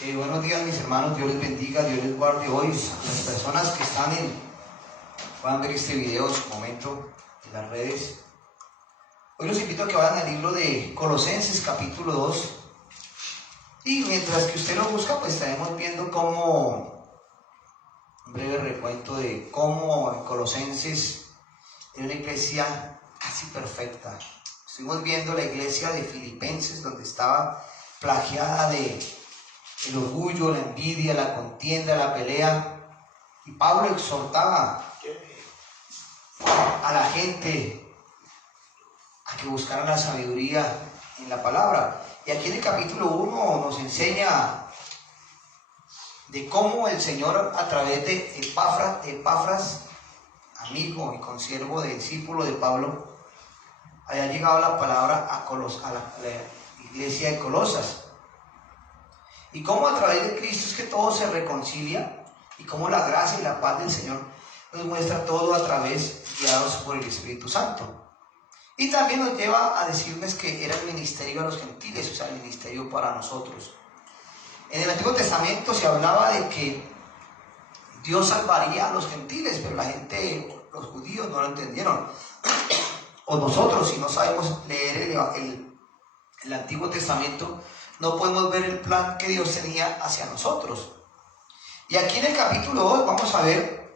Buenos días, mis hermanos, Dios les bendiga, Dios les guarde hoy. Las personas que puedan ver este video en su momento en las redes. Hoy los invito a que vayan al libro de Colosenses capítulo 2. Y mientras que usted lo busca, pues estaremos viendo un breve recuento de cómo en Colosenses era una iglesia casi perfecta. Estuvimos viendo la iglesia de Filipenses, donde estaba plagiada de el orgullo, la envidia, la contienda, la pelea. Y Pablo exhortaba a la gente a que buscaran la sabiduría en la palabra. Y aquí en el capítulo 1 nos enseña de cómo el Señor, a través de Epafras, amigo y consiervo de discípulo de Pablo, haya llegado la palabra a la iglesia de Colosas. Y cómo a través de Cristo es que todo se reconcilia, y cómo la gracia y la paz del Señor nos muestra todo a través, guiados por el Espíritu Santo. Y también nos lleva a decirles que era el ministerio a los gentiles, o sea, el ministerio para nosotros. En el Antiguo Testamento se hablaba de que Dios salvaría a los gentiles, pero la gente, los judíos, no lo entendieron. O nosotros, si no sabemos leer el Antiguo Testamento, no podemos ver el plan que Dios tenía hacia nosotros. Y aquí en el capítulo 2 vamos a ver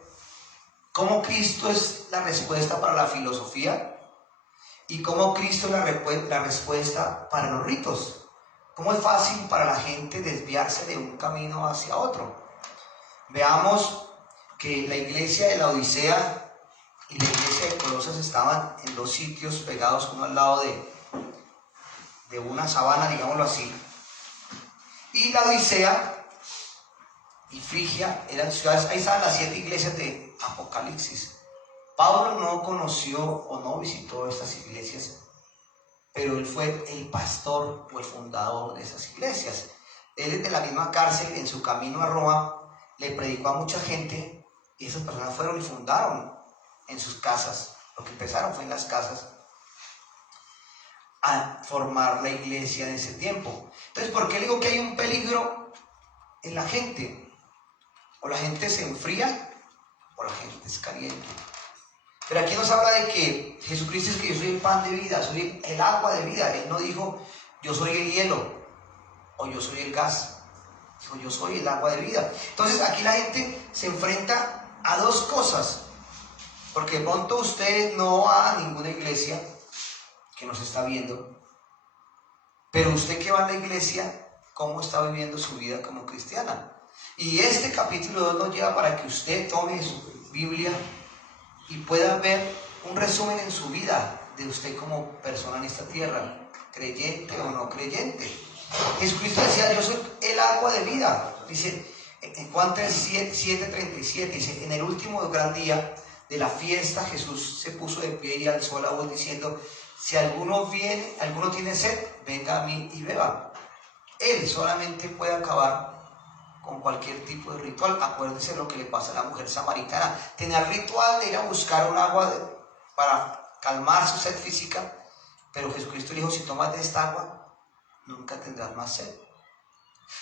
cómo Cristo es la respuesta para la filosofía y cómo Cristo es la respuesta para los ritos. Cómo es fácil para la gente desviarse de un camino hacia otro. Veamos que la iglesia de la Odisea y la iglesia de Colosas estaban en dos sitios pegados uno al lado de una sabana, digámoslo así. Y la Odisea y Frigia eran ciudades, ahí estaban las 7 iglesias de Apocalipsis. Pablo no conoció o no visitó estas iglesias, pero él fue el pastor o el fundador de esas iglesias. Él desde la misma cárcel, en su camino a Roma, le predicó a mucha gente, y esas personas fueron y fundaron en sus casas. Lo que empezaron fue en las casas a formar la iglesia en ese tiempo. Entonces, ¿por qué digo que hay un peligro en la gente? O la gente se enfría o la gente es caliente. Pero aquí nos habla de que Jesucristo es que yo soy el pan de vida, soy el agua de vida. Él no dijo yo soy el hielo o yo soy el gas. Dijo yo soy el agua de vida. Entonces aquí la gente se enfrenta a dos cosas. Porque de pronto usted no va a ninguna iglesia que nos está viendo, pero usted que va a la iglesia, ¿cómo está viviendo su vida como cristiana? Y este capítulo 2 nos lleva para que usted tome su Biblia y pueda ver un resumen en su vida de usted como persona en esta tierra, creyente o no creyente. Jesucristo decía, yo soy el agua de vida. Dice en Juan 7:37, dice, en el último gran día de la fiesta, Jesús se puso de pie y alzó la voz diciendo, si alguno tiene sed, venga a mí y beba. Él solamente puede acabar con cualquier tipo de ritual. Acuérdense lo que le pasa a la mujer samaritana. Tenía el ritual de ir a buscar un agua para calmar su sed física, pero Jesucristo dijo, si tomas de esta agua, nunca tendrás más sed.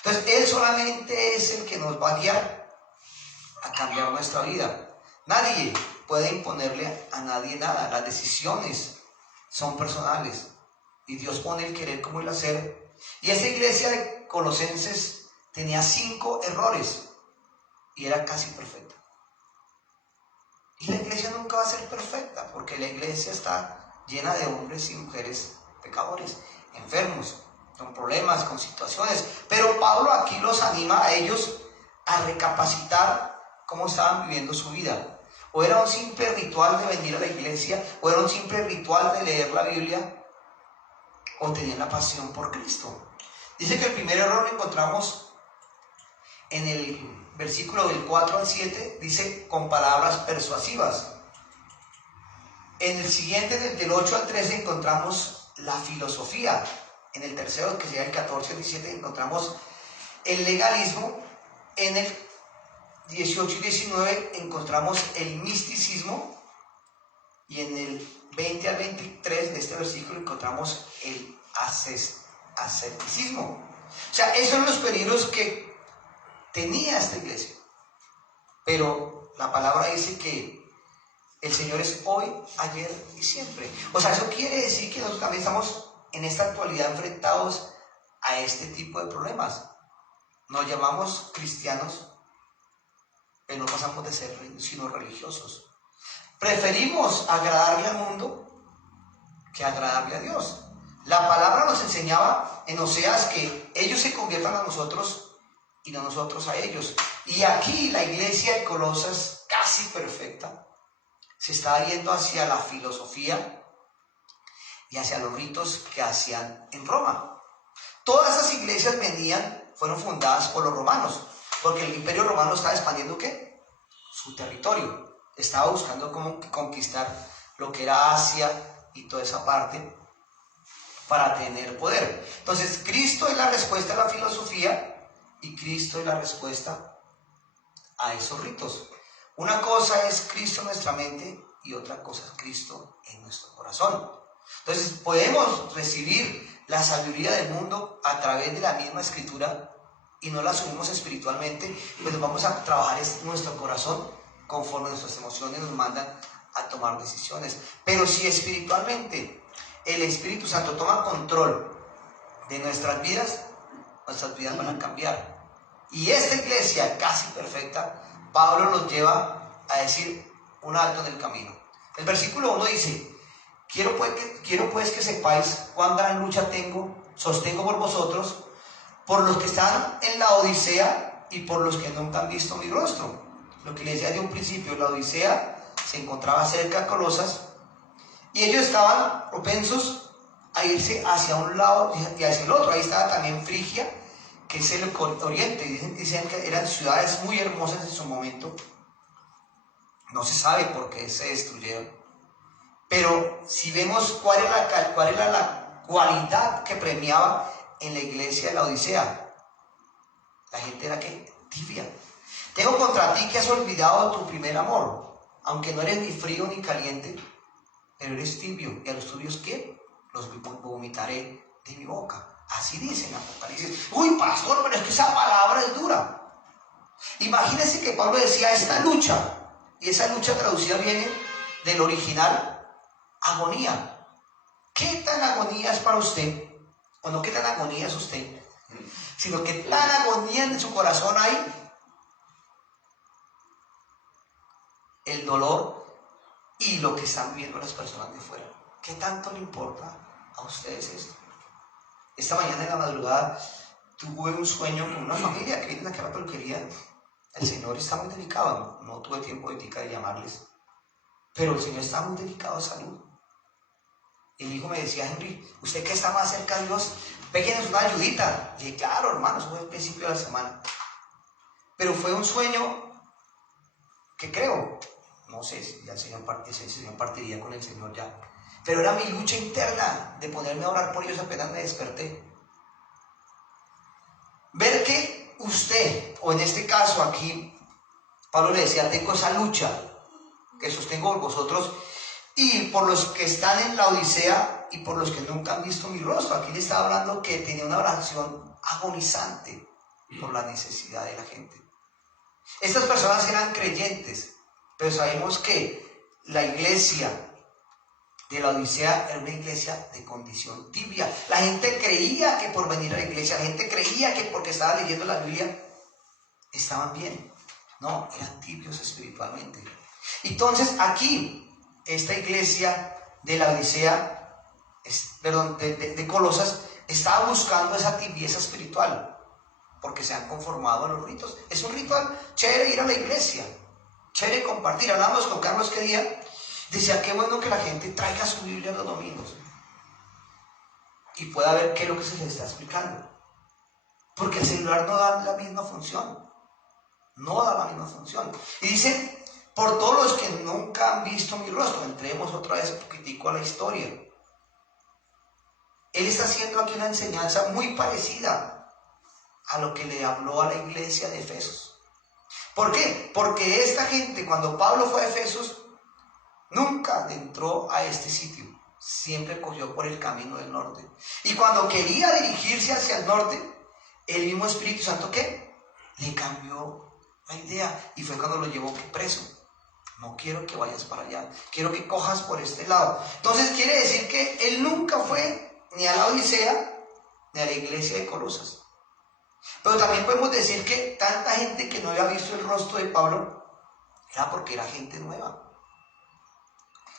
Entonces, Él solamente es el que nos va a guiar a cambiar nuestra vida. Nadie puede imponerle a nadie nada. Las decisiones son personales y Dios pone el querer como el hacer. Y esa iglesia de Colosenses tenía 5 errores y era casi perfecta. Y la iglesia nunca va a ser perfecta porque la iglesia está llena de hombres y mujeres pecadores, enfermos, con problemas, con situaciones. Pero Pablo aquí los anima a ellos a recapacitar cómo estaban viviendo su vida. O era un simple ritual de venir a la iglesia, o era un simple ritual de leer la Biblia, o tenían la pasión por Cristo. Dice que el primer error lo encontramos en el versículo del 4 al 7, dice con palabras persuasivas. En el siguiente, del 8 al 13, encontramos la filosofía. En el tercero, que sería el 14 al 17, encontramos el legalismo. En el 18 y 19 encontramos el misticismo, y en el 20 al 23 de este versículo encontramos el asceticismo. O sea, esos son los peligros que tenía esta iglesia. Pero la palabra dice que el Señor es hoy, ayer y siempre. O sea, eso quiere decir que nosotros también estamos en esta actualidad enfrentados a este tipo de problemas. Nos llamamos cristianos, pero no pasamos de ser sino religiosos. Preferimos agradarle al mundo que agradarle a Dios. La palabra nos enseñaba en Oseas que ellos se conviertan a nosotros y no nosotros a ellos. Y aquí la iglesia de Colosas, casi perfecta, se está yendo hacia la filosofía y hacia los ritos que hacían en Roma. Todas esas iglesias fueron fundadas por los romanos, porque el imperio romano estaba expandiendo ¿qué? Su territorio. Estaba buscando cómo conquistar lo que era Asia y toda esa parte para tener poder. Entonces, Cristo es la respuesta a la filosofía y Cristo es la respuesta a esos ritos. Una cosa es Cristo en nuestra mente y otra cosa es Cristo en nuestro corazón. Entonces, podemos recibir la sabiduría del mundo a través de la misma escritura y no la asumimos espiritualmente, pues vamos a trabajar en nuestro corazón conforme nuestras emociones nos mandan a tomar decisiones. Pero si espiritualmente el Espíritu Santo toma control de nuestras vidas van a cambiar. Y esta iglesia casi perfecta, Pablo nos lleva a decir un alto en el camino. El versículo 1 dice: quiero pues que sepáis cuán gran lucha sostengo por vosotros, por los que están en la Odisea y por los que nunca han visto mi rostro. Lo que les decía de un principio, la Odisea se encontraba cerca de Colosas y ellos estaban propensos a irse hacia un lado y hacia el otro. Ahí estaba también Frigia, que es el oriente. Dicen que eran ciudades muy hermosas en su momento. No se sabe por qué se destruyeron. Pero si vemos cuál era la cualidad que premiaba en la iglesia de la Odisea, la gente era ¿qué? Tibia. Tengo contra ti que has olvidado tu primer amor, aunque no eres ni frío ni caliente, pero eres tibio, y a los tuyos ¿qué? Los vomitaré de mi boca. Así dice en Apocalipsis. Uy, pastor, pero es que esa palabra es dura. Imagínense que Pablo decía esta lucha, y esa lucha traducida viene del original agonía. ¿Qué tan agonía es para usted? O no qué tan agonía es usted, sino que tan agonía en su corazón hay el dolor y lo que están viendo las personas de fuera. ¿Qué tanto le importa a ustedes esto? Esta mañana en la madrugada tuve un sueño con una familia que viene aquí a la peluquería. El señor está muy delicado, no tuve tiempo de llamarles, pero el señor está muy delicado de salud. El hijo me decía: Henry, usted que está más cerca de Dios, péguenos una ayudita. Y dije: claro, hermano, eso fue el principio de la semana. Pero fue un sueño que creo, no sé si ya el señor partiría con el Señor ya, pero era mi lucha interna de ponerme a orar por ellos apenas me desperté. Ver que usted, o en este caso aquí, Pablo le decía: tengo esa lucha que sostengo por vosotros y por los que están en la Odisea y por los que nunca han visto mi rostro. Aquí le estaba hablando que tenía una oración agonizante por la necesidad de la gente. Estas personas eran creyentes, pero sabemos que la iglesia de la Odisea era una iglesia de condición tibia. La gente creía que por venir a la iglesia, la gente creía que porque estaba leyendo la Biblia estaban bien. No, eran tibios espiritualmente. Entonces aquí, esta iglesia de la Odisea, de Colosas, estaba buscando esa tibieza espiritual, porque se han conformado a los ritos. Es un ritual chévere ir a la iglesia, chévere compartir. Hablamos con Carlos qué día, decía: qué bueno que la gente traiga su Biblia los domingos y pueda ver qué es lo que se les está explicando, porque el celular no da la misma función, y dice: por todos los que nunca han visto mi rostro. Entremos otra vez un poquitico a la historia. Él está haciendo aquí una enseñanza muy parecida a lo que le habló a la iglesia de Efesos. ¿Por qué? Porque esta gente, cuando Pablo fue a Efesos, nunca entró a este sitio, siempre cogió por el camino del norte. Y cuando quería dirigirse hacia el norte, el mismo Espíritu Santo ¿qué? le cambió la idea y fue cuando lo llevó preso. No quiero que vayas para allá, quiero que cojas por este lado. Entonces quiere decir que él nunca fue ni a la Odisea ni a la iglesia de Colosas. Pero también podemos decir que tanta gente que no había visto el rostro de Pablo era porque era gente nueva.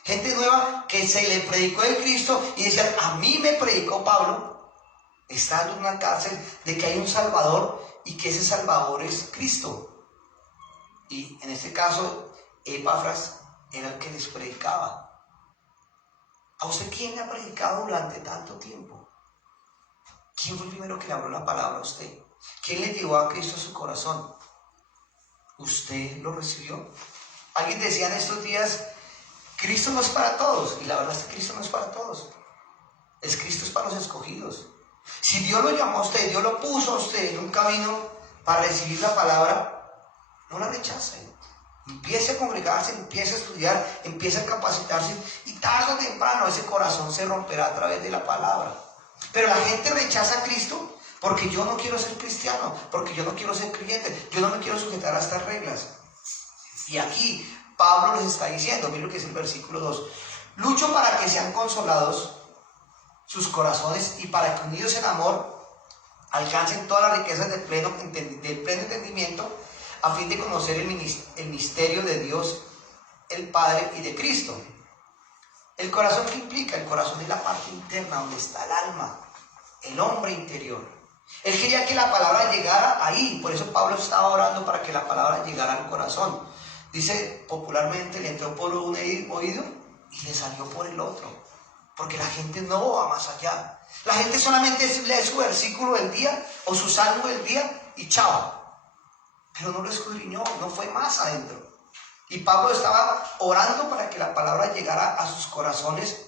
Gente nueva que se le predicó de Cristo y decían, a mí me predicó Pablo, estando en una cárcel, de que hay un Salvador y que ese Salvador es Cristo. Y en este caso, Epafras era el que les predicaba. ¿A usted quién le ha predicado durante tanto tiempo? ¿Quién fue el primero que le habló la palabra a usted? ¿Quién le llevó a Cristo a su corazón? ¿Usted lo recibió? Alguien decía en estos días, Cristo no es para todos. Y la verdad es que Cristo no es para todos. Cristo es para los escogidos. Si Dios lo llamó a usted, Dios lo puso a usted en un camino para recibir la palabra, no la rechace. Empiece a congregarse, empiece a estudiar, empiece a capacitarse y tarde o temprano ese corazón se romperá a través de la palabra. Pero la gente rechaza a Cristo porque yo no quiero ser cristiano, porque yo no quiero ser creyente, yo no me quiero sujetar a estas reglas. Y aquí Pablo les está diciendo, miren lo que es el versículo 2, lucho para que sean consolados sus corazones y para que unidos en amor alcancen todas las riquezas del pleno entendimiento a fin de conocer el misterio de Dios, el Padre y de Cristo. El corazón, ¿qué implica? El corazón es la parte interna donde está el alma, el hombre interior. Él quería que la palabra llegara ahí, por eso Pablo estaba orando para que la palabra llegara al corazón. Dice popularmente, le entró por un oído y le salió por el otro, porque la gente no va más allá. La gente solamente lee su versículo del día o su salmo del día y chao, pero no lo escudriñó, no fue más adentro. Y Pablo estaba orando para que la palabra llegara a sus corazones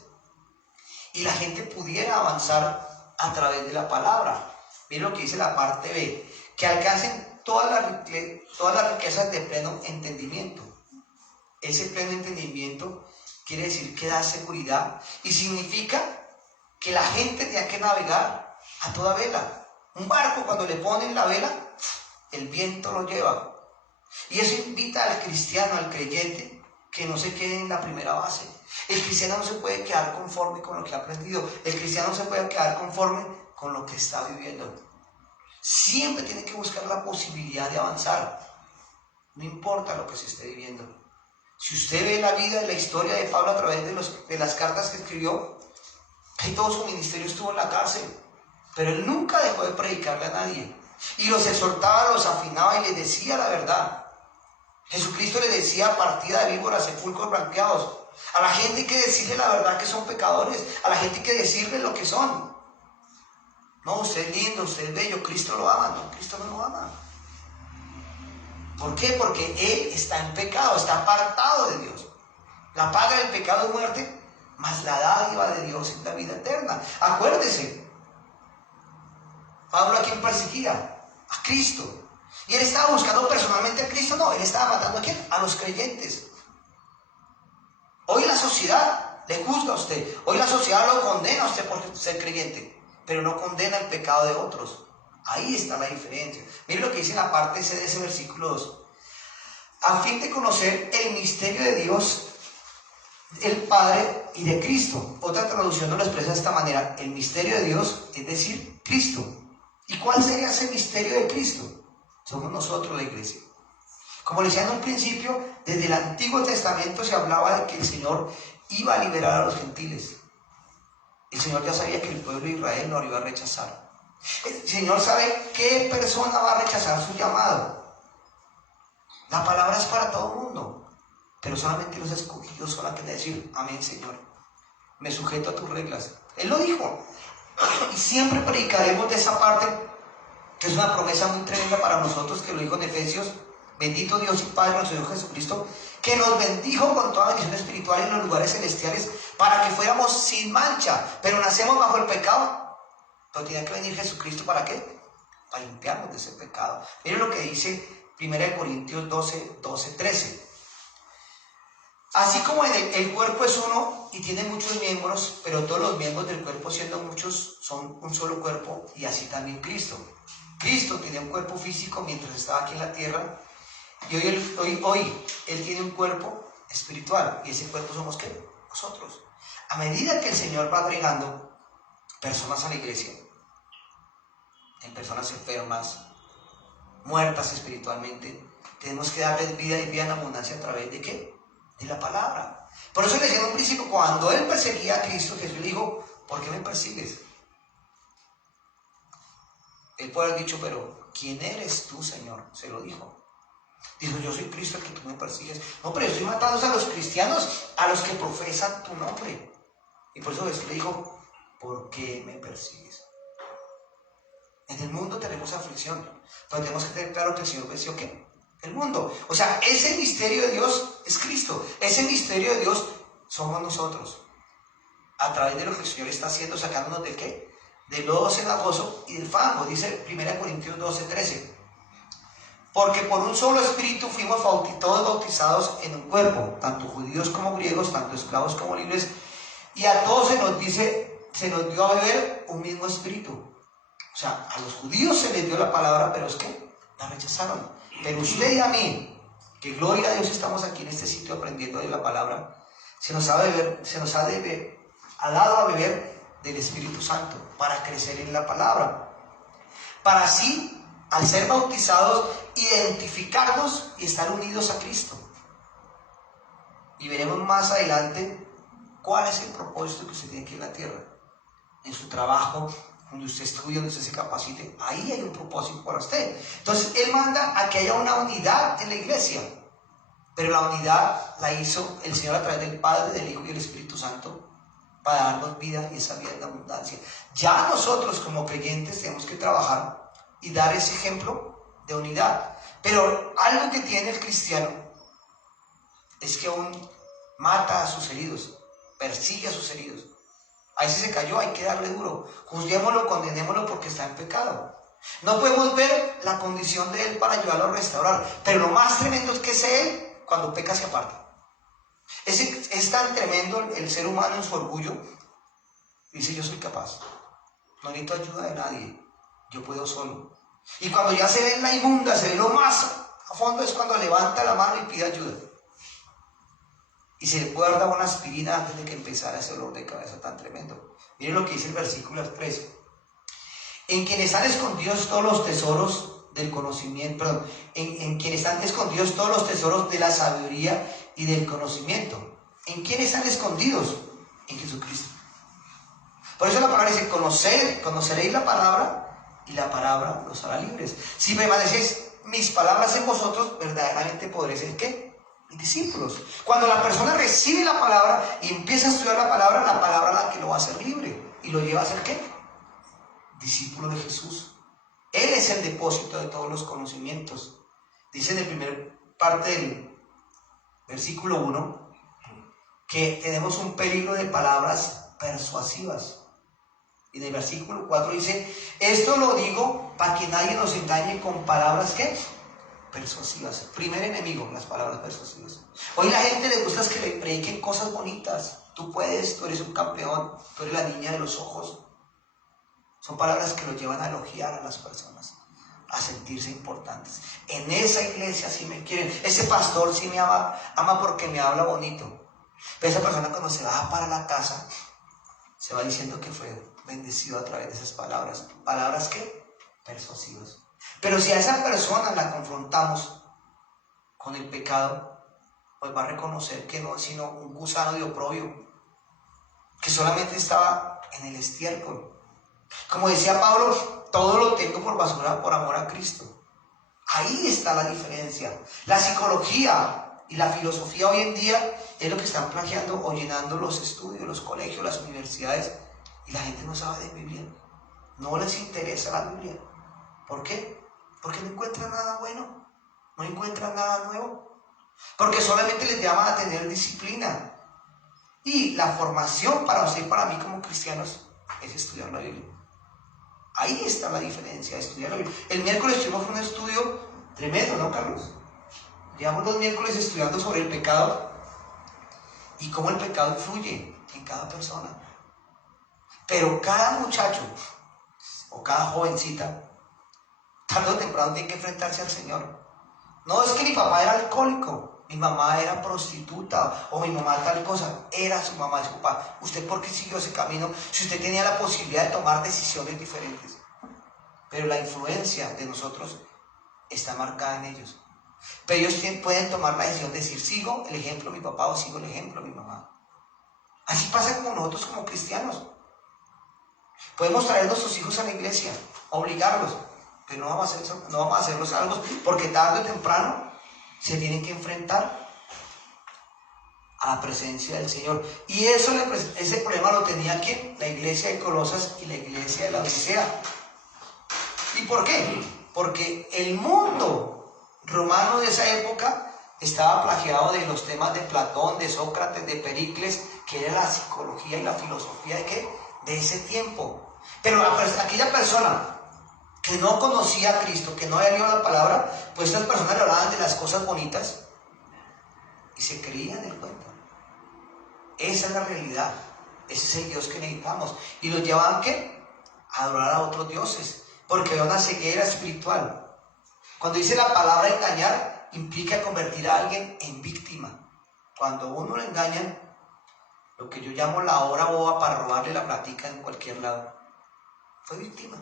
y la gente pudiera avanzar a través de la palabra. Miren lo que dice la parte B, que alcancen todas las riquezas de pleno entendimiento. Ese pleno entendimiento quiere decir que da seguridad y significa que la gente tiene que navegar a toda vela. Un barco, cuando le ponen la vela, el viento lo lleva. Y eso invita al cristiano, al creyente, que no se quede en la primera base. El cristiano no se puede quedar conforme con lo que ha aprendido. El cristiano no se puede quedar conforme con lo que está viviendo. Siempre tiene que buscar la posibilidad de avanzar. No importa lo que se esté viviendo. Si usted ve la vida y la historia de Pablo a través de las cartas que escribió, que todo su ministerio estuvo en la cárcel, pero él nunca dejó de predicarle a nadie. Y los exhortaba, los afinaba y les decía la verdad. Jesucristo le decía partida de víboras, sepulcros blanqueados. A la gente hay que decirle la verdad que son pecadores. A la gente hay que decirle lo que son. No, usted es lindo, usted es bello, Cristo lo ama. No, Cristo no lo ama. ¿Por qué? Porque él está en pecado, está apartado de Dios. La paga del pecado es muerte, mas la dádiva de Dios es la vida eterna. Acuérdese, Pablo, ¿a quién perseguía? A Cristo. ¿Y él estaba buscando personalmente a Cristo? No, él estaba matando ¿a quién? A los creyentes. Hoy la sociedad le juzga a usted. Hoy la sociedad lo condena a usted por ser creyente, pero no condena el pecado de otros. Ahí está la diferencia. Mire lo que dice en la parte C de ese versículo 2. A fin de conocer el misterio de Dios, el Padre y de Cristo. Otra traducción no lo expresa de esta manera. El misterio de Dios, es decir, Cristo. ¿Y cuál sería ese misterio de Cristo? Somos nosotros, la iglesia. Como les decía en un principio, desde el Antiguo Testamento se hablaba de que el Señor iba a liberar a los gentiles. El Señor ya sabía que el pueblo de Israel no lo iba a rechazar. El Señor sabe qué persona va a rechazar su llamado. La palabra es para todo el mundo, pero solamente los escogidos son los que decir, amén, Señor, me sujeto a tus reglas. Él lo dijo. Y siempre predicaremos de esa parte, que es una promesa muy tremenda para nosotros, que lo dijo en Efesios. Bendito Dios y Padre nuestro Señor Jesucristo, que nos bendijo con toda bendición espiritual en los lugares celestiales, para que fuéramos sin mancha. Pero nacemos bajo el pecado, pero tiene que venir Jesucristo, ¿para qué? Para limpiarnos de ese pecado. Miren lo que dice 1 Corintios 12:13. Así como el cuerpo es uno y tiene muchos miembros, pero todos los miembros del cuerpo, siendo muchos, son un solo cuerpo, y así también Cristo. Cristo tenía un cuerpo físico mientras estaba aquí en la tierra, y hoy Él tiene un cuerpo espiritual, y ese cuerpo somos ¿qué? Nosotros. A medida que el Señor va agregando personas a la iglesia, en personas enfermas, muertas espiritualmente, tenemos que darles vida y vida en abundancia a través de ¿qué? De la palabra. Por eso le decía en un principio, cuando Él perseguía a Cristo, Jesús le dijo, ¿por qué me persigues? Él puede haber dicho, pero ¿quién eres tú, Señor? Se lo dijo. Dijo, yo soy Cristo el que tú me persigues. No, pero yo estoy matando a los cristianos, a los que profesan tu nombre. Y por eso Jesús le dijo, ¿por qué me persigues? En el mundo tenemos aflicción, pero tenemos que tener claro que el Señor venció ¿qué? El mundo. O sea, ese misterio de Dios es Cristo. Ese misterio de Dios somos nosotros. A través de lo que el Señor está haciendo, sacándonos de ¿qué? Del lodo cenagoso y del fango. Dice 1 Corintios 12:13. Porque por un solo espíritu fuimos todos bautizados en un cuerpo, tanto judíos como griegos, tanto esclavos como libres, y a todos se nos dio a beber un mismo espíritu. O sea, a los judíos se les dio la palabra, pero es que la rechazaron. Pero usted y a mí, que gloria a Dios estamos aquí en este sitio aprendiendo de la palabra, se nos ha dado a beber del Espíritu Santo para crecer en la palabra. Para así, al ser bautizados, identificarnos y estar unidos a Cristo. Y veremos más adelante cuál es el propósito que usted tiene aquí en la tierra. En su trabajo, donde usted estudie, donde usted se capacite, ahí hay un propósito para usted. Entonces, Él manda a que haya una unidad en la iglesia. Pero la unidad la hizo el Señor a través del Padre, del Hijo y del Espíritu Santo para darnos vida y esa vida en abundancia. Ya nosotros como creyentes tenemos que trabajar y dar ese ejemplo de unidad. Pero algo que tiene el cristiano es que aún mata a sus heridos, persigue a sus heridos. Ahí se cayó, hay que darle duro. Juzguémoslo, condenémoslo porque está en pecado. No podemos ver la condición de él para ayudarlo a restaurar. Pero lo más tremendo es que es él cuando peca se aparta. Es tan tremendo el ser humano en su orgullo. Dice, yo soy capaz. No necesito ayuda de nadie. Yo puedo solo. Y cuando ya se ve en la inmunda, se ve lo más a fondo, es cuando levanta la mano y pide ayuda. Y se le puede dar una aspirina antes de que empezara ese dolor de cabeza tan tremendo. Miren lo que dice el versículo 13. En quienes están escondidos todos los tesoros del conocimiento, en quienes están escondidos todos los tesoros de la sabiduría y del conocimiento. ¿En quiénes están escondidos? En Jesucristo. Por eso la palabra dice, conoceréis la palabra y la palabra los hará libres. Si permanecéis mis palabras en vosotros, verdaderamente podréis ser ¿qué? Mis discípulos. Cuando la persona recibe la palabra y empieza a estudiar la palabra la que lo va a hacer libre y lo lleva a ser ¿qué? Discípulo de Jesús. Él es el depósito de todos los conocimientos. Dice en la primera parte del versículo 1 que tenemos un peligro de palabras persuasivas. Y en el versículo 4 dice, esto lo digo para que nadie nos engañe con palabras ¿qué? Persuasivas. Primer enemigo, las palabras persuasivas. Hoy la gente le gusta que le prediquen cosas bonitas. Tú puedes, tú eres un campeón, tú eres la niña de los ojos. Son palabras que lo llevan a elogiar a las personas, a sentirse importantes. En esa iglesia sí me quieren. Ese pastor sí me ama porque me habla bonito. Pero esa persona cuando se va para la casa, se va diciendo que fue bendecido a través de esas palabras. ¿Palabras qué? Persuasivas. Pero si a esa persona la confrontamos con el pecado, pues va a reconocer que no es sino un gusano de oprobio, que solamente estaba en el estiércol. Como decía Pablo, todo lo tengo por basura por amor a Cristo. Ahí está la diferencia. La psicología y la filosofía hoy en día es lo que están plagiando o llenando los estudios, los colegios, las universidades, y la gente no sabe de Biblia. No les interesa la Biblia. ¿Por qué? Porque no encuentran nada bueno, no encuentran nada nuevo. Porque solamente les llaman a tener disciplina. Y la formación para usted y para mí como cristianos es estudiar la Biblia. Ahí está la diferencia, estudiar la Biblia. El miércoles tuvimos un estudio tremendo, ¿no, Carlos? Llevamos 2 miércoles estudiando sobre el pecado y cómo el pecado influye en cada persona. Pero cada muchacho o cada jovencita Tarde o temprano tiene que enfrentarse al Señor. No es que mi papá era alcohólico, mi mamá era prostituta o mi mamá tal cosa. Era su mamá y su papá. ¿Usted por qué siguió ese camino si usted tenía la posibilidad de tomar decisiones diferentes? Pero la influencia de nosotros está marcada en ellos. Pero ellos pueden tomar la decisión de decir, sigo el ejemplo de mi papá o sigo el ejemplo de mi mamá. Así pasa como nosotros como cristianos. Podemos traer a nuestros hijos a la iglesia, obligarlos, pero no vamos a hacer eso, no vamos a hacerlos salvos, porque tarde o temprano se tienen que enfrentar a la presencia del Señor. Y ese problema lo tenía ¿quién? La iglesia de Colosas y la iglesia de la Odisea. ¿Y por qué? Porque el mundo romano de esa época estaba plagiado de los temas de Platón, de Sócrates, de Pericles, que era la psicología y la filosofía de ¿qué? De ese tiempo. Pero aquella persona que no conocía a Cristo, que no había leído la palabra, pues estas personas le hablaban de las cosas bonitas y se creían el cuento. Esa es la realidad. Ese es el Dios que necesitamos. Y los llevaban ¿qué? A adorar a otros dioses, porque había una ceguera espiritual. Cuando dice la palabra engañar, implica convertir a alguien en víctima. Cuando uno lo engañan, lo que yo llamo la hora boba para robarle la platica en cualquier lado, fue víctima.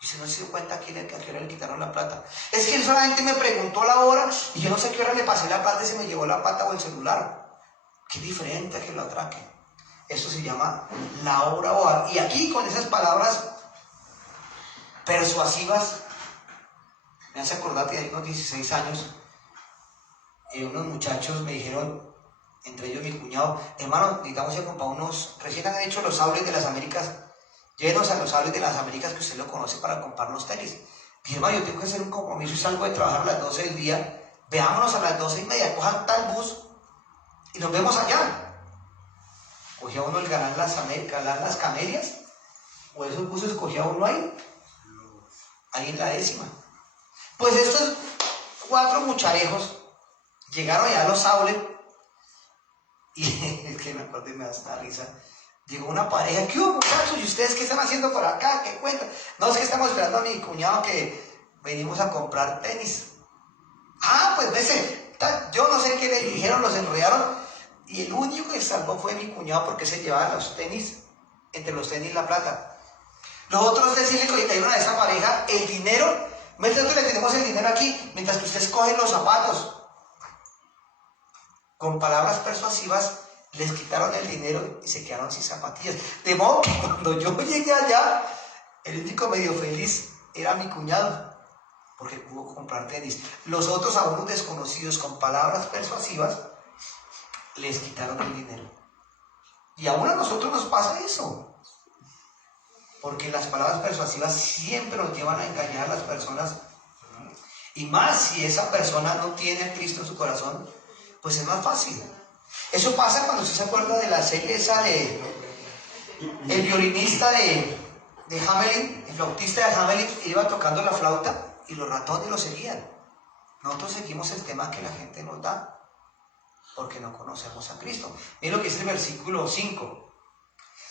Y usted no se dio cuenta a qué hora le quitaron la plata. Es que él solamente me preguntó la hora y yo no sé qué hora le pasé la plata y se me llevó la plata o el celular. Qué diferente a que lo atraquen. Eso se llama la hora boba. Y aquí con esas palabras persuasivas, me hace acordar que hay unos 16 años, unos muchachos me dijeron, entre ellos mi cuñado, hermano, necesitamos ir a comprar unos, recién han hecho los sables de las Américas, llévenos a los sables de las Américas que usted lo conoce para comprar los tenis. Dije, hermano, yo tengo que hacer un compromiso y salgo de trabajar a las 12 del día, veámonos a las 12:30, cojan tal bus y nos vemos allá. Cogía uno el Galán Las Américas, las Camelias, o esos buses cogía uno ahí en la 10ª. Pues estos 4 mucharejos llegaron allá a los sables y es que me acuerdo y me da esta risa. Llegó una pareja, ¿qué hubo, muchachos? ¿Y ustedes qué están haciendo por acá? ¿Qué cuentan? No, es que estamos esperando a mi cuñado que venimos a comprar tenis. Ah, pues vese, yo no sé qué le dijeron, los enrollaron y el único que salvó fue mi cuñado porque se llevaba los tenis, entre los tenis la plata. Los otros decirle que cayeron a esa pareja el dinero, nosotros le tenemos el dinero aquí, mientras que ustedes cogen los zapatos. Con palabras persuasivas les quitaron el dinero y se quedaron sin zapatillas. De modo que cuando yo llegué allá, el único medio feliz era mi cuñado, porque pudo comprar tenis. Los otros, a unos desconocidos, con palabras persuasivas, les quitaron el dinero. Y aún a nosotros nos pasa eso. Porque las palabras persuasivas siempre nos llevan a engañar a las personas. Y más si esa persona no tiene a Cristo en su corazón, pues es más fácil. Eso pasa cuando usted se acuerda de la serie esa de el violinista de Hamelin, el flautista de Hamelin, iba tocando la flauta y los ratones lo seguían. Nosotros seguimos el tema que la gente nos da porque no conocemos a Cristo. Miren lo que dice el versículo 5.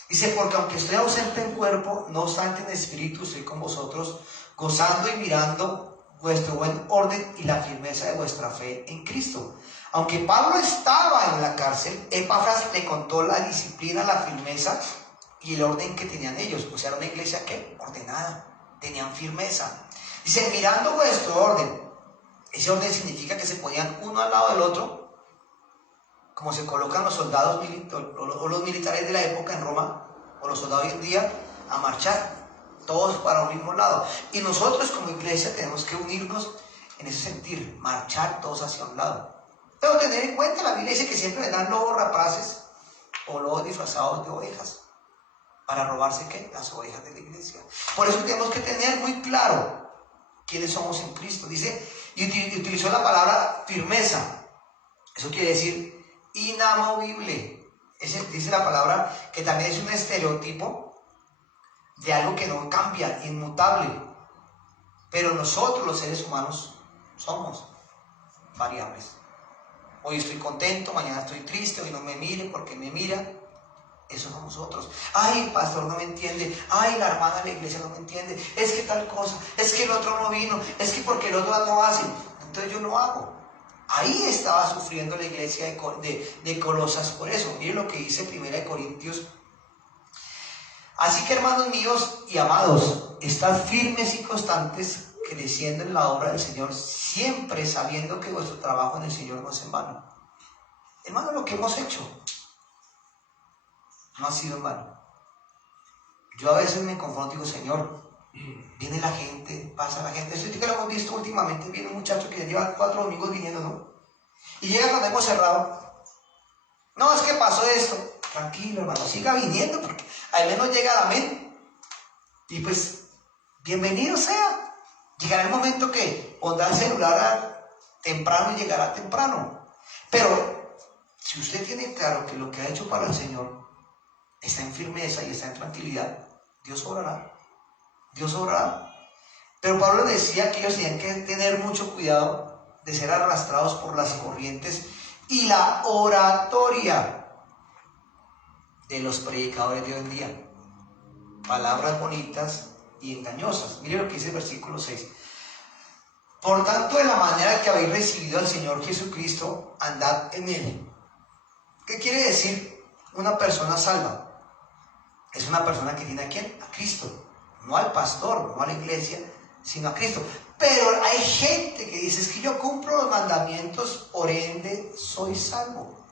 Dice, porque aunque estoy ausente en cuerpo, no obstante en espíritu estoy con vosotros, gozando y mirando vuestro buen orden y la firmeza de vuestra fe en Cristo. Aunque Pablo estaba en la cárcel, Epafras le contó la disciplina, la firmeza y el orden que tenían ellos. O sea, era una iglesia que ordenada, tenían firmeza. Dice, mirando vuestro orden. Ese orden significa que se ponían uno al lado del otro, como se colocan los soldados o los militares de la época en Roma, o los soldados hoy en día, a marchar, todos para un mismo lado. Y nosotros como iglesia tenemos que unirnos en ese sentir, marchar todos hacia un lado. Pero tener en cuenta, la Biblia dice que siempre le dan lobos rapaces o lobos disfrazados de ovejas, para robarse ¿qué? Las ovejas de la iglesia. Por eso tenemos que tener muy claro quiénes somos en Cristo. Dice, y utilizó la palabra firmeza. Eso quiere decir inamovible. Dice la palabra que también es un estereotipo de algo que no cambia, inmutable. Pero nosotros los seres humanos somos variables. Hoy estoy contento, mañana estoy triste, hoy no me mire porque me mira. Eso somos nosotros. Ay, el pastor no me entiende. Ay, la hermana de la iglesia no me entiende. Es que tal cosa. Es que el otro no vino. Es que porque el otro no hace. Entonces yo no hago. Ahí estaba sufriendo la iglesia de Colosas por eso. Miren lo que dice 1 Corintios. Así que, hermanos míos y amados, estad firmes y constantes, creciendo en la obra del Señor, siempre sabiendo que vuestro trabajo en el Señor no es en vano. Hermano, lo que hemos hecho no ha sido en vano. Yo a veces me confronto y digo, Señor, viene la gente, pasa la gente. Eso sí que lo hemos visto últimamente. Viene un muchacho que ya lleva 4 domingos viniendo, ¿no? Y llega cuando hemos cerrado. No, es que pasó esto. Tranquilo, hermano, siga viniendo porque al menos llega el amén. Y pues, bienvenido sea. Llegará el momento que pondrá el celular temprano y llegará temprano. Pero, si usted tiene claro que lo que ha hecho para el Señor está en firmeza y está en tranquilidad, Dios obrará. Dios obrará. Pero Pablo decía que ellos tenían que tener mucho cuidado de ser arrastrados por las corrientes y la oratoria de los predicadores de hoy en día. Palabras bonitas y engañosas. Mire lo que dice el versículo 6. Por tanto, de la manera que habéis recibido al Señor Jesucristo, andad en Él. ¿Qué quiere decir una persona salva? Es una persona que tiene a ¿quién? A Cristo. No al pastor, no a la iglesia, sino a Cristo. Pero hay gente que dice, es que yo cumplo los mandamientos, por ende soy salvo.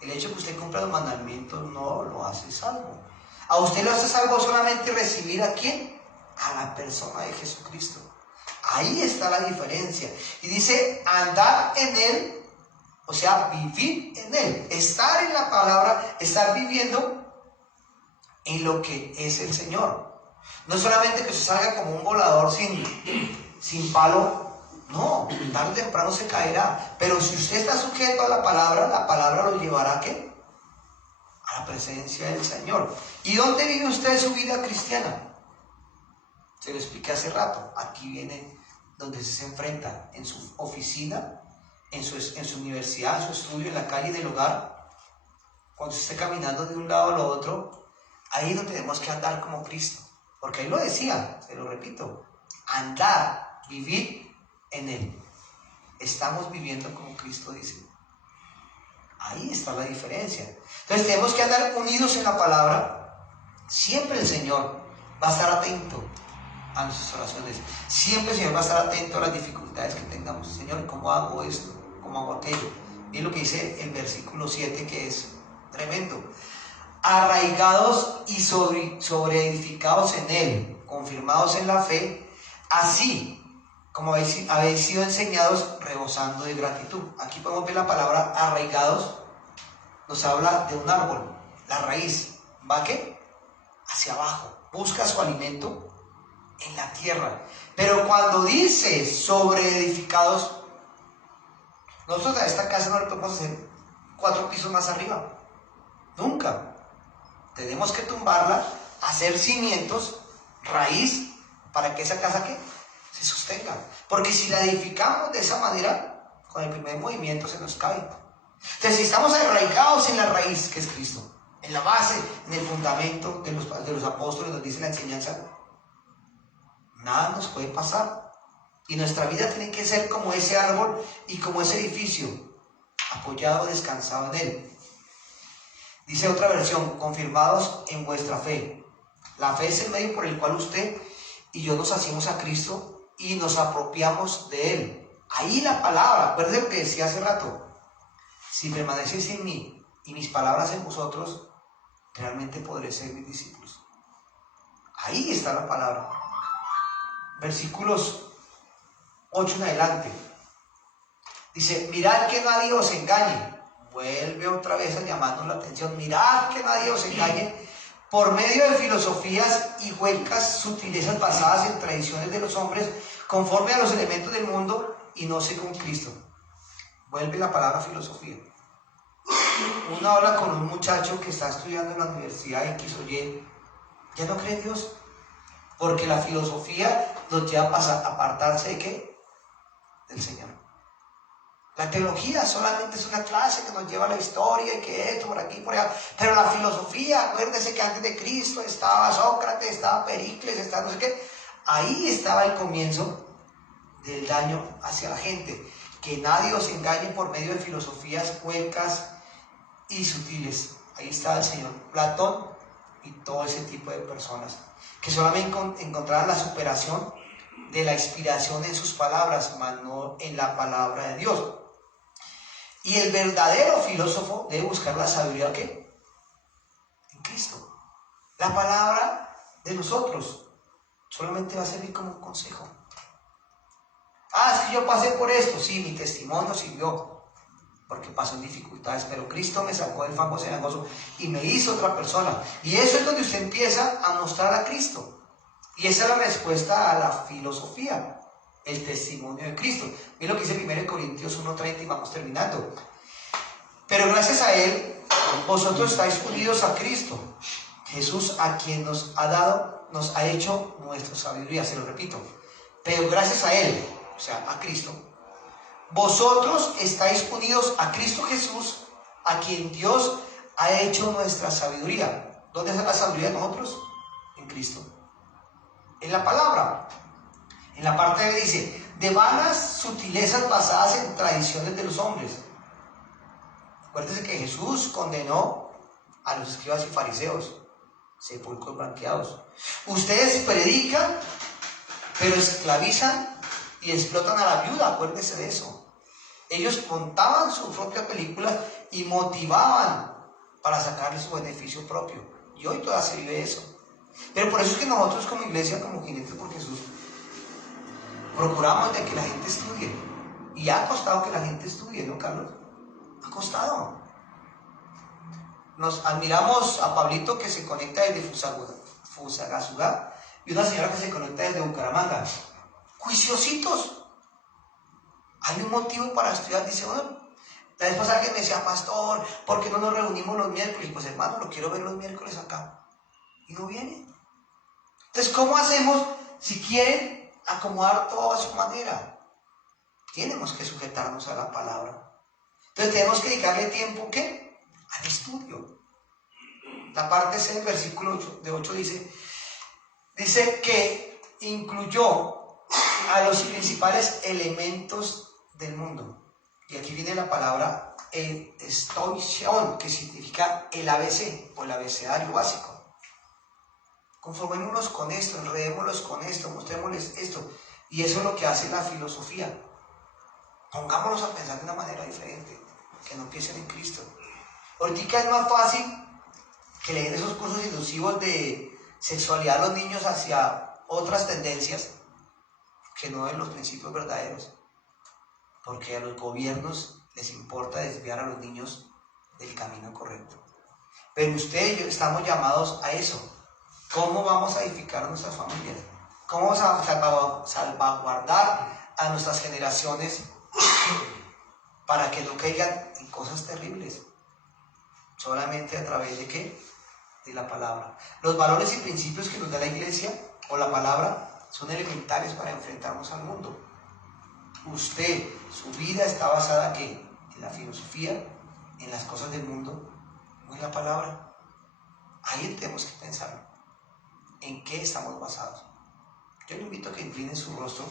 El hecho de que usted cumpla los mandamientos no lo hace salvo. A usted lo hace salvo solamente recibir ¿a quién? A la persona de Jesucristo. Ahí está la diferencia. Y dice, andar en Él, o sea, vivir en Él. Estar en la palabra, estar viviendo en lo que es el Señor. No solamente que se salga como un volador sin palo. No, tarde o temprano se caerá. Pero si usted está sujeto a la palabra lo llevará ¿a qué? A la presencia del Señor. ¿Y dónde vive usted su vida cristiana? Se lo expliqué hace rato. Aquí viene donde se enfrenta, en su oficina, en su universidad, en su estudio, en la calle, en el hogar. Cuando se esté caminando de un lado a lo otro, ahí es donde tenemos que andar como Cristo. Porque ahí lo decía, se lo repito, andar, vivir en Él. Estamos viviendo como Cristo dice. Ahí está la diferencia. Entonces tenemos que andar unidos en la palabra. Siempre el Señor va a estar atento a nuestras oraciones. Siempre el Señor va a estar atento a las dificultades que tengamos. Señor, ¿cómo hago esto? ¿Cómo hago aquello? Miren lo que dice el versículo 7, que es tremendo. Arraigados y sobreedificados en Él, confirmados en la fe, así como habéis sido enseñados, rebosando de gratitud. Aquí podemos ver la palabra arraigados. Nos habla de un árbol. La raíz va ¿qué? Hacia abajo. Busca su alimento en la tierra. Pero cuando dice sobreedificados, nosotros a esta casa no le podemos hacer 4 pisos más arriba. Nunca. Tenemos que tumbarla, hacer cimientos, raíz, para que esa casa ¿qué? Se sostenga. Porque si la edificamos de esa manera, con el primer movimiento se nos cae. Entonces, si estamos arraigados en la raíz, que es Cristo, en la base, en el fundamento de los apóstoles, nos dice la enseñanza, nada nos puede pasar. Y nuestra vida tiene que ser como ese árbol y como ese edificio, apoyado, descansado en Él. Dice otra versión, confirmados en vuestra fe. La fe es el medio por el cual usted y yo nos hacemos a Cristo y nos apropiamos de Él. Ahí la palabra, acuérdense lo que decía hace rato. Si permanecéis en mí y mis palabras en vosotros, realmente podré ser mis discípulos. Ahí está la palabra. Versículos 8 en adelante. Dice, mirad que nadie os engañe. Vuelve otra vez a llamarnos la atención. Mirad que nadie os engañe por medio de filosofías y huecas sutilezas basadas en tradiciones de los hombres, conforme a los elementos del mundo y no según Cristo. Vuelve la palabra filosofía. Uno habla con un muchacho que está estudiando en la universidad X o Y, ya no cree en Dios, porque la filosofía nos lleva a apartarse de ¿qué? Del Señor. La teología solamente es una clase que nos lleva a la historia y que esto, por aquí, por allá. Pero la filosofía, acuérdense que antes de Cristo estaba Sócrates, estaba Pericles, estaba no sé qué. Ahí estaba el comienzo del daño hacia la gente. Que nadie os engañe por medio de filosofías huecas y sutiles. Ahí está el señor Platón y todo ese tipo de personas que solamente encontraban la superación de la inspiración en sus palabras, mas no en la palabra de Dios. Y el verdadero filósofo debe buscar la sabiduría, ¿qué? En Cristo. La palabra de nosotros solamente va a servir como un consejo. Es que yo pasé por esto. Sí, mi testimonio sirvió, porque pasó en dificultades, pero Cristo me sacó del fango cenagoso y me hizo otra persona. Y eso es donde usted empieza a mostrar a Cristo. Y esa es la respuesta a la filosofía, el testimonio de Cristo. Miren lo que dice 1 Corintios 1:30 y vamos terminando. Pero gracias a Él, vosotros estáis unidos a Cristo, Jesús, a quien nos ha hecho nuestra sabiduría. Se lo repito. Pero gracias a Él, o sea, a Cristo, vosotros estáis unidos a Cristo Jesús, a quien Dios ha hecho nuestra sabiduría. ¿Dónde está la sabiduría de nosotros? En Cristo. En la palabra. En la parte B dice, de vanas sutilezas basadas en tradiciones de los hombres. Acuérdense que Jesús condenó a los escribas y fariseos, sepulcros blanqueados. Ustedes predican, pero esclavizan y explotan a la viuda. Acuérdense de eso. Ellos contaban su propia película y motivaban para sacarle su beneficio propio. Y hoy todavía se vive eso. Pero por eso es que nosotros como iglesia, como Jinetes por Jesús, procuramos de que la gente estudie. Y ha costado que la gente estudie, ¿no, Carlos? Ha costado. Nos admiramos a Pablito, que se conecta desde Fusagasugá, y una señora que se conecta desde Bucaramanga. Juiciositos. Hay un motivo para estudiar. Dice, bueno, la vez pasada que me decía, pastor, ¿por qué no nos reunimos los miércoles? Pues hermano, lo quiero ver los miércoles acá. Y no viene. Entonces, ¿cómo hacemos si quieren acomodar todo a su manera? Tenemos que sujetarnos a la palabra. Entonces tenemos que dedicarle tiempo, ¿qué? Al estudio. La parte C del versículo 8 dice que incluyó a los principales elementos del mundo. Y aquí viene la palabra estoición, que significa el ABC, o el abecedario básico. Conformémonos con esto, enredémoslos con esto, mostrémosles esto. Y eso es lo que hace la filosofía. Pongámonos a pensar de una manera diferente, que no piensen en Cristo. Ahorita es más fácil que leer esos cursos inducivos de sexualidad a los niños hacia otras tendencias que no en los principios verdaderos. Porque a los gobiernos les importa desviar a los niños del camino correcto. Pero usted y yo estamos llamados a eso. ¿Cómo vamos a edificar nuestras familias? ¿Cómo vamos a salvaguardar a nuestras generaciones para que no caigan en cosas terribles? Solamente a través de ¿qué? De la palabra. Los valores y principios que nos da la iglesia o la palabra son elementales para enfrentarnos al mundo. Usted, su vida está basada ¿en qué? En la filosofía, en las cosas del mundo, no en la palabra. Ahí tenemos que pensar. ¿En qué estamos basados? Yo le invito a que incline su rostro